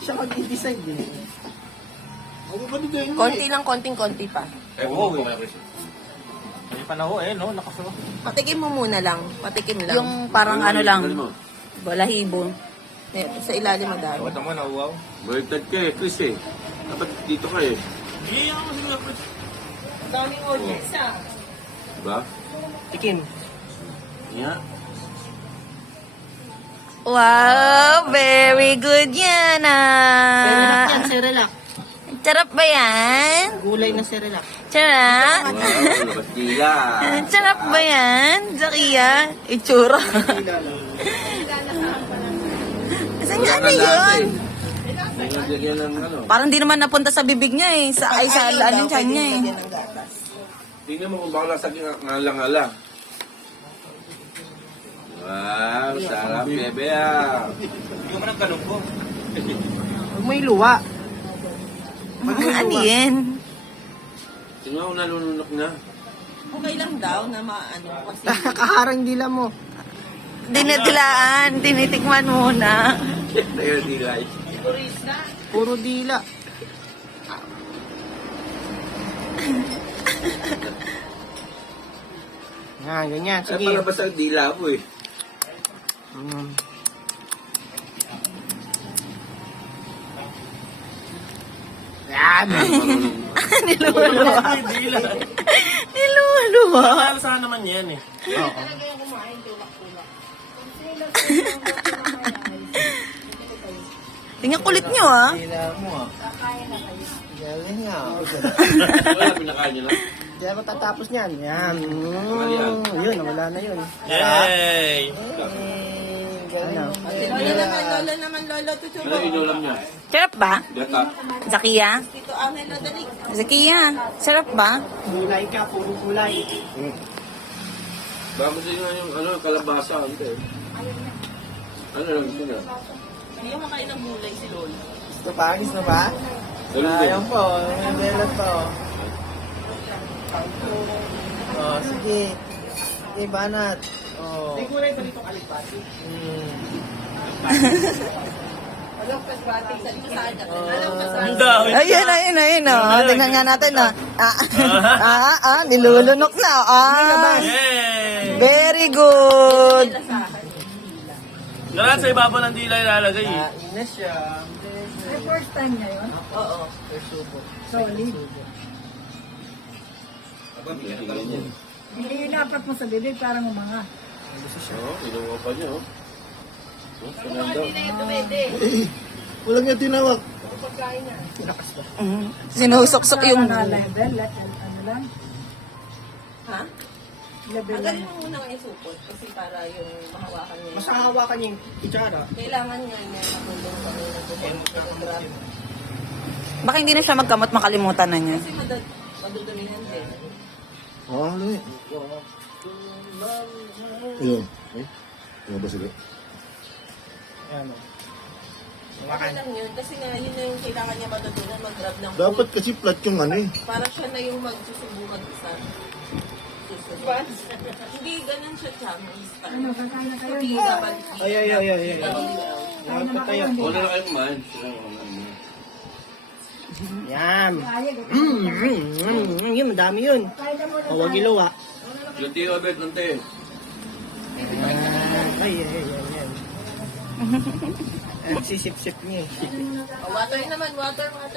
Siya mag-i-decide eh. Konti lang, konting-konti pa. Oo, may panahon no? Nakasuot. Patikim mo muna lang. Patikim lang. Yung parang ano lang. Balahibo. Sa ilalim mo daw. Ba't naman nauwaw? Baliktad ka eh, Chris eh. Dapat dito ka eh. Hindi ako sila, Chris. Daming audience ah. Diba? Tikim. Yeah. Wow, very good yan Serelak yan, ah. serelak. Sarap ba yan? Gulay na serelak. Sarap? Wow, labas dila. Sarap ba yan? Zakia? Itsura. Saan nga na yun? Ganyan ang ano. Parang di naman napunta sa bibig niya eh. Sa ano tiyan niya eh. Tingnan mo kung baka lasag yung ngalang-ngala. Wow, sarap bebe ah. Hindi ko man ang ganun ko. Huwag mo iluwa. Ano yan? Tingnan mo nalununok na. Okay lang daw na maano kasi Kaharang dila mo. dinadilaan, tinitikman muna. Tayo dila eh. Puro dila. Yan, ganyan. Ay, Sige. palabas ang dila mo eh. Yan. Niluluwa. Hindi lang. Niluluwa. Saan naman yan eh. Oo. Tingnan kulit nyo ah. Dila mo ah. Galing nga. Wala, pinakain niyo lang. Hindi ako tatapos niyan. Yan. Yun, wala na yun. Yay! Ano? Lola naman, Lolo. Ano inulam niya? Sarap ba? Gata. Zakia? Zakia, sarap ba? Kulay ka, puro kulay. Bakit din nga yung ano, kalabasa. Ano lang gusto niya? Hindi mo kain ng gulay si Lola. Gusto pa? Gusto pa? Ganun din. Ayaw po. May meron po. Oh, sige. Sige, banat. Oh. Hindi kulay pa dito kalipati. Ang dami. Ayun oh. Tingnan nga natin oh. Nilulunok na. Yay! Very good. Lahat sa ibabaw ng dila ilalagay eh. Ina siya. First time niya yun? Oo. First subo. Solid. Ganyan. Hindi ilapat mo sa bibig para umanga. Oo, inuwa pa niya oh. Sunanda. Wala nga tinawag. Sinusok-sok yung... Level, ano lang? Ha? Level lang. Agaling mo muna yung supot kasi para yung mahawakan niya. Mas hawakan niya yung kutsara. Kailangan niya matulong kami na baka hindi na siya magkamot, makalimutan na niya. Kasi madudumihan din. Oo, ano eh. Ayun. Ay, ano ba sila? Ayan o. Okay lang yun, kasi nga yun na yung kailangan niya matutunan, mag-grab ng Dapat kasi flat yung ano eh. para siya na yung magsusubo mag-isa. Hindi ganun siya, Chamis. Ano, kakain na kayo? Hindi dapat. Ay. Kain na ba kayo? Wala na kayong kumain. Sila ang kumain. Yan. Kaya, Yun, madami yun. kain na muna. Huwag ilawa. Lunti, Obet, lunti. Ay. Sisip-sip niya. Water naman, water naman.